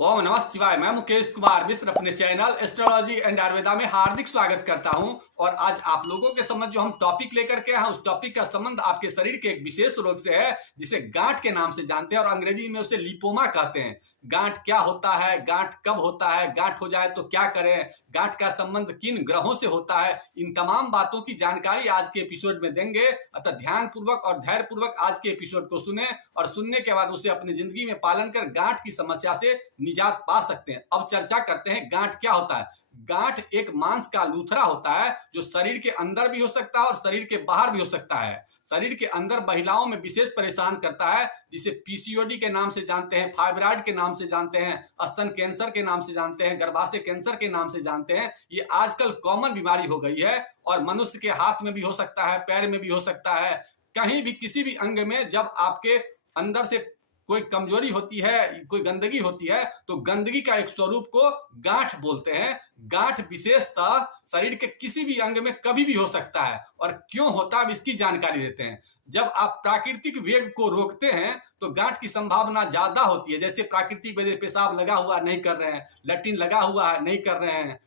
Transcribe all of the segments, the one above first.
ओम नमः शिवाय। मैं मुकेश कुमार मिश्र अपने चैनल एस्ट्रोलॉजी एंड आयुर्वेदा में हार्दिक स्वागत करता हूं। और आज आप लोगों के संबंध जो हम टॉपिक लेकर के हैं, उस टॉपिक का संबंध आपके शरीर के एक विशेष रोग से है, जिसे गांठ के नाम से जानते हैं और अंग्रेजी में उसे लिपोमा कहते हैं। गांठ क्या होता है, गांठ कब होता है, गांठ हो जाए तो क्या करें, गांठ का संबंध किन ग्रहों से होता है, इन तमाम बातों की जानकारी आज के एपिसोड में देंगे। अतः ध्यान पूर्वक और धैर्य पूर्वक आज के एपिसोड को सुने और सुनने के बाद उसे अपनी जिंदगी में पालन कर गांठ की समस्या से निजात पा सकते हैं। अब चर्चा करते हैं गांठ क्या होता है। गांठ एक मांस का लूथरा होता है, जो शरीर के अंदर भी हो सकता है और शरीर के बाहर भी हो सकता है। शरीर के अंदर महिलाओं में विशेष परेशान करता है, जिसे पीसीओडी के नाम से जानते हैं, फाइब्राइड के नाम से जानते हैं, स्तन कैंसर के नाम से जानते हैं, गर्भाशय कैंसर के नाम से जानते हैं। ये आजकल कॉमन बीमारी हो गई है और मनुष्य के हाथ में भी हो सकता है, पैर में भी हो सकता है, कहीं भी किसी भी अंग में। जब आपके अंदर से कोई कमजोरी होती है, कोई गंदगी होती है, तो गंदगी का एक स्वरूप को गांठ बोलते हैं। गांठ विशेषतः शरीर के किसी भी अंग में कभी भी हो सकता है और क्यों होता है इसकी जानकारी देते हैं। जब आप प्राकृतिक वेग को रोकते हैं तो गांठ की संभावना ज्यादा होती है। जैसे प्राकृतिक वजह पेशाब लगा हुआ नहीं कर रहे हैं, लैट्रिन लगा हुआ है नहीं कर रहे हैं,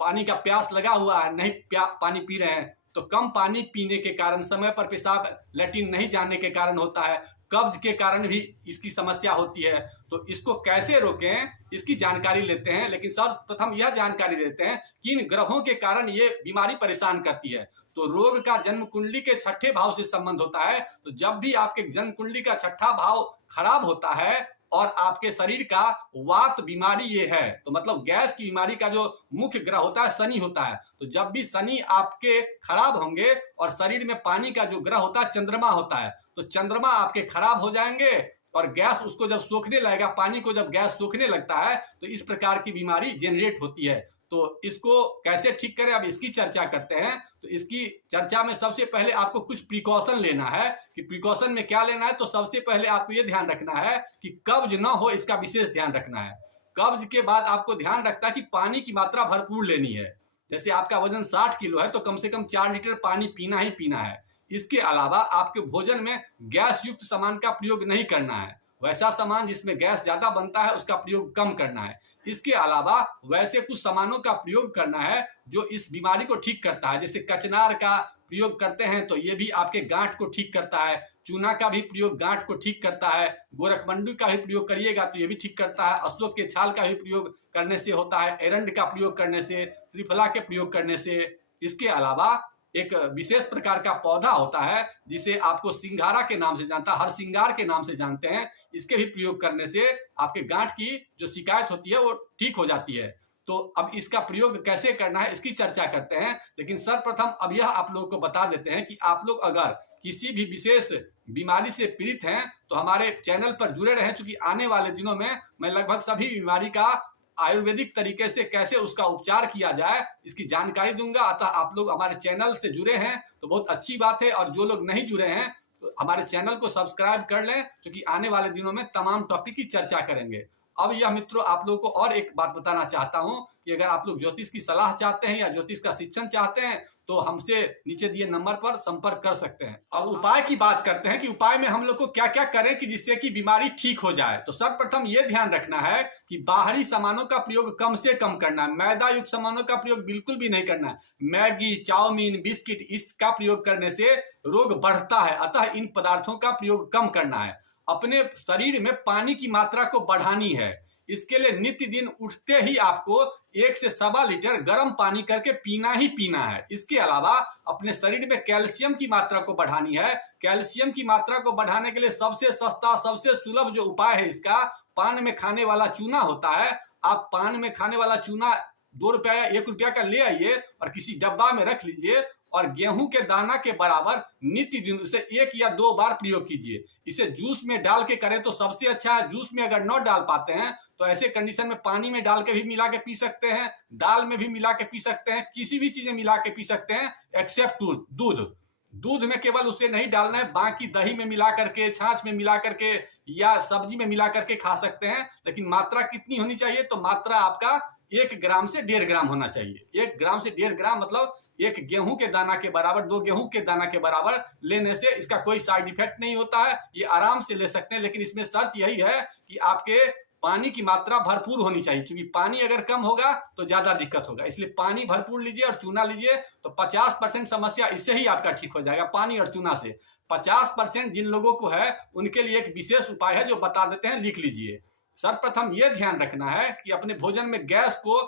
पानी का प्यास लगा हुआ है नहीं पानी पी रहे हैं, तो कम पानी पीने के कारण, समय पर पेशाब लैट्रिन नहीं जाने के कारण होता है, कब्ज के कारण भी इसकी समस्या होती है। तो इसको कैसे रोकें, इसकी जानकारी लेते हैं। लेकिन सर्वप्रथम यह जानकारी देते हैं कि इन ग्रहों के कारण ये बीमारी परेशान करती है। तो रोग का जन्म कुंडली के छठे भाव से संबंध होता है। तो जब भी आपके जन्म कुंडली का छठा भाव खराब होता है और आपके शरीर का वात बीमारी ये है, तो मतलब गैस की बीमारी का जो मुख्य ग्रह होता है शनि होता है। तो जब भी शनि आपके खराब होंगे और शरीर में पानी का जो ग्रह होता है चंद्रमा होता है, तो चंद्रमा आपके खराब हो जाएंगे और गैस उसको जब सोखने लगेगा, पानी को जब गैस सोखने लगता है, तो इस प्रकार की बीमारी जनरेट होती है। तो इसको कैसे ठीक करें, अब इसकी चर्चा करते हैं। तो इसकी चर्चा में सबसे पहले आपको कुछ प्रिकॉशन लेना है कि प्रिकॉशन में क्या लेना है। तो सबसे पहले आपको यह ध्यान रखना है कि कब्ज न हो, इसका विशेष ध्यान रखना है। कब्ज के बाद आपको ध्यान रखता है कि पानी की मात्रा भरपूर लेनी है। जैसे आपका वजन 60 किलो है तो कम से कम 4 लीटर पानी पीना ही पीना है। इसके अलावा आपके भोजन में गैस युक्त सामान का प्रयोग नहीं करना है। वैसा सामान जिसमें गैस ज्यादा बनता है उसका प्रयोग कम करना है। इसके अलावा वैसे कुछ सामानों का प्रयोग करना है जो इस बीमारी को ठीक करता है। जैसे कचनार का प्रयोग करते हैं तो ये भी आपके गांठ को ठीक करता है। चूना का भी प्रयोग गांठ को ठीक करता है। गोरखमंडू का भी प्रयोग करिएगा तो ये भी ठीक करता है। अशोक के छाल का भी प्रयोग करने से होता है। एरंड का प्रयोग करने से, त्रिफला के प्रयोग करने से। इसके अलावा एक विशेष प्रकार का पौधा होता है जिसे आपको सिंघारा के नाम से जानता है, हर सिंगार के नाम से जानते हैं। इसके भी प्रयोग करने से आपके गांठ की जो शिकायत होती है वो ठीक हो जाती है। तो अब इसका प्रयोग कैसे करना है इसकी चर्चा करते हैं। लेकिन सर्वप्रथम अब यह आप लोगों को बता देते हैं कि आप लोग अगर किसी भी विशेष बीमारी से पीड़ित हैं तो हमारे चैनल पर जुड़े रहें, क्योंकि आने वाले दिनों में मैं लगभग सभी बीमारी का आयुर्वेदिक तरीके से कैसे उसका उपचार किया जाए इसकी जानकारी दूंगा। अतः आप लोग हमारे चैनल से जुड़े हैं तो बहुत अच्छी बात है, और जो लोग नहीं जुड़े हैं तो हमारे चैनल को सब्सक्राइब कर लें, क्योंकि आने वाले दिनों में तमाम टॉपिक की चर्चा करेंगे। अब यह मित्रों आप लोगों को और एक बात बताना चाहता हूं कि अगर आप लोग ज्योतिष की सलाह चाहते हैं या ज्योतिष का शिक्षण चाहते हैं तो हमसे नीचे दिए नंबर पर संपर्क कर सकते हैं। अब उपाय की बात करते हैं कि उपाय में हम लोग को क्या क्या करें कि जिससे कि बीमारी ठीक हो जाए। तो सर्वप्रथम यह ध्यान रखना है कि बाहरी सामानों का प्रयोग कम से कम करना है। मैदा युक्त सामानों का प्रयोग बिल्कुल भी नहीं करना है। मैगी, चाउमीन, बिस्किट, इसका प्रयोग करने से रोग बढ़ता है। अतः इन पदार्थों का प्रयोग कम करना है। अपने शरीर में पानी की मात्रा को बढ़ानी है। इसके लिए नित्य दिन उठते ही आपको 1 से 1.25 लीटर गर्म पानी करके पीना ही पीना है। इसके अलावा अपने शरीर में कैल्शियम की मात्रा को बढ़ानी है। कैल्शियम की मात्रा को बढ़ाने के लिए सबसे सस्ता, सबसे सुलभ जो उपाय है इसका, पान में खाने वाला चूना होता है। आप पान में खाने वाला चूना 2 रुपया या 1 रुपया का ले आइए और किसी डब्बा में रख लीजिए और गेहूं के दाना के बराबर नित्य दिन उसे 1 या 2 बार प्रयोग कीजिए। इसे जूस में डाल के करें तो सबसे अच्छा है। जूस में अगर न डाल पाते हैं तो ऐसे कंडीशन में पानी में डाल के भी मिला के पी सकते हैं, दाल में भी मिला के पी सकते हैं, किसी भी चीजें मिला के पी सकते हैं एक्सेप्ट दूध। दूध में केवल उसे नहीं डालना है, बाकी दही में मिला करके, छाछ में मिला करके या सब्जी में मिला करके खा सकते हैं। लेकिन मात्रा कितनी होनी चाहिए, तो मात्रा आपका 1 ग्राम से 1.5 ग्राम होना चाहिए। 1 ग्राम से 1.5 ग्राम मतलब 1 गेहूं के दाना के बराबर, 2 गेहूं के दाना के बराबर लेने से इसका कोई साइड इफेक्ट नहीं होता है। ये आराम से ले सकते हैं। लेकिन इसमें शर्त यही है कि आपके पानी की मात्रा भरपूर होनी चाहिए, क्योंकि पानी अगर कम होगा तो ज्यादा दिक्कत होगा। इसलिए पानी भरपूर लीजिए और चूना लीजिए, तो 50% समस्या इससे ही आपका ठीक हो जाएगा, पानी और चूना से। 50% जिन लोगों को है उनके लिए एक विशेष उपाय है जो बता देते हैं, लिख लीजिए। सर्वप्रथम यह ध्यान रखना है कि अपने भोजन में गैस को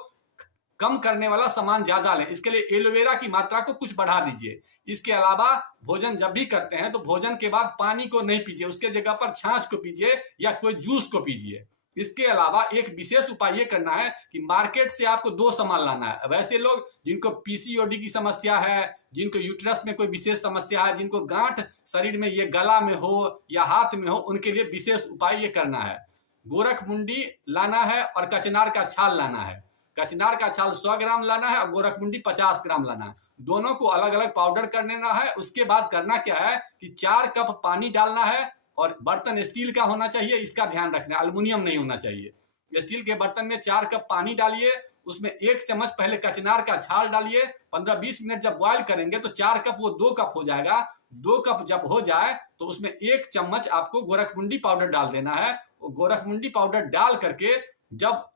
कम करने वाला सामान ज्यादा लें। इसके लिए एलोवेरा की मात्रा को कुछ बढ़ा दीजिए। इसके अलावा भोजन जब भी करते हैं तो भोजन के बाद पानी को नहीं पीजिए, उसके जगह पर छाछ को पीजिए या कोई जूस को पीजिए। इसके अलावा एक विशेष उपाय ये करना है कि मार्केट से आपको 2 सामान लाना है। वैसे लोग जिनको पीसीओडी की समस्या है, जिनको यूट्रस में कोई विशेष समस्या है, जिनको गांठ शरीर में ये गला में हो या हाथ में हो, उनके लिए विशेष उपाय ये करना है। गोरखमुंडी लाना है और कचनार का छाल लाना है। कचनार का छाल 100 ग्राम लाना है और गोरखमुंडी 50 ग्राम लाना है। दोनों को अलग अलग पाउडर कर लेना है। उसके बाद करना क्या है कि 4 कप पानी डालना है और बर्तन स्टील का होना चाहिए, इसका ध्यान रखना, एल्युमिनियम नहीं होना चाहिए। स्टील के बर्तन में 4 कप पानी डालिए, उसमें 1 चम्मच पहले कचनार का छाल डालिए। 15-20 मिनट जब बॉयल करेंगे तो 4 कप वो 2 कप हो जाएगा। 2 कप जब हो जाए तो उसमें 1 चम्मच आपको गोरखमुंडी पाउडर डाल देना है। गोरखमुंडी पाउडर डाल करके जब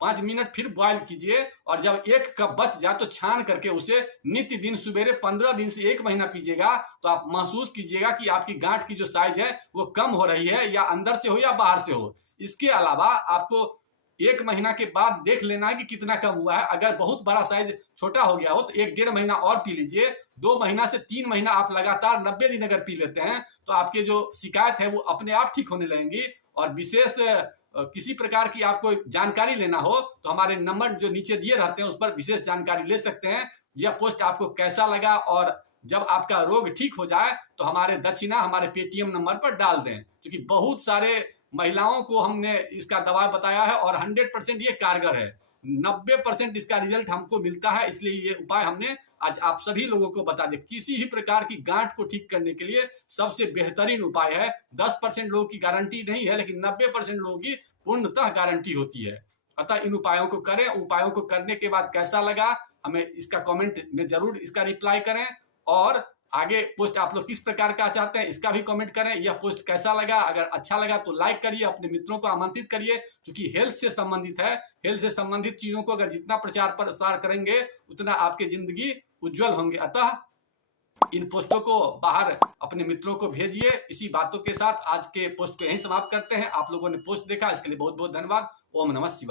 5 मिनट फिर बॉयल कीजिए और जब 1 कप बच जाए तो छान करके उसे नित्य दिन सवेरे 15 दिन से 1 महीना पीजिएगा, तो आप महसूस कीजिएगा कि आपकी गांठ की जो साइज है वो कम हो रही है, या अंदर से हो या बाहर से हो। इसके अलावा आपको 1 महीना के बाद देख लेना है कि कितना कम हुआ है। अगर बहुत बड़ा साइज छोटा हो गया हो तो 1-1.5 महीना और पी लीजिए। 2 महीना से 3 महीना आप लगातार 90 दिन अगर पी लेते हैं तो आपकी जो शिकायत है वो अपने आप ठीक होने लगेंगी। और विशेष किसी प्रकार की आपको जानकारी लेना हो तो हमारे नंबर जो नीचे दिए रहते हैं उस पर विशेष जानकारी ले सकते हैं। यह पोस्ट आपको कैसा लगा और जब आपका रोग ठीक हो जाए तो हमारे दक्षिणा हमारे पेटीएम नंबर पर डाल दें, क्योंकि बहुत सारे महिलाओं को हमने इसका दवा बताया है और 100% ये कारगर है। 90% इसका रिजल्ट हमको मिलता है, इसलिए ये उपाय हमने आज आप सभी लोगों को बता दें। किसी भी प्रकार की गांठ को ठीक करने के लिए सबसे बेहतरीन उपाय है। 10% लोगों की गारंटी नहीं है, लेकिन 90% लोगों की पूर्णतः गारंटी होती है। अतः इन उपायों को करें। उपायों को करने के बाद कैसा लगा हमें इसका कमेंट में जरूर इसका रिप्लाई करें, और आगे पोस्ट आप लोग किस प्रकार का चाहते हैं इसका भी कमेंट करें। यह पोस्ट कैसा लगा, अगर अच्छा लगा तो लाइक करिए, अपने मित्रों को आमंत्रित करिए, क्योंकि हेल्थ से संबंधित है। हेल्थ से संबंधित चीजों को अगर जितना प्रचार प्रसार करेंगे उतना आपकी जिंदगी उज्जवल होंगे। अतः इन पोस्टों को बाहर अपने मित्रों को भेजिए। इसी बातों के साथ आज के पोस्ट को यहीं समाप्त करते हैं। आप लोगों ने पोस्ट देखा इसके लिए बहुत बहुत धन्यवाद। ओम नमः शिवाय।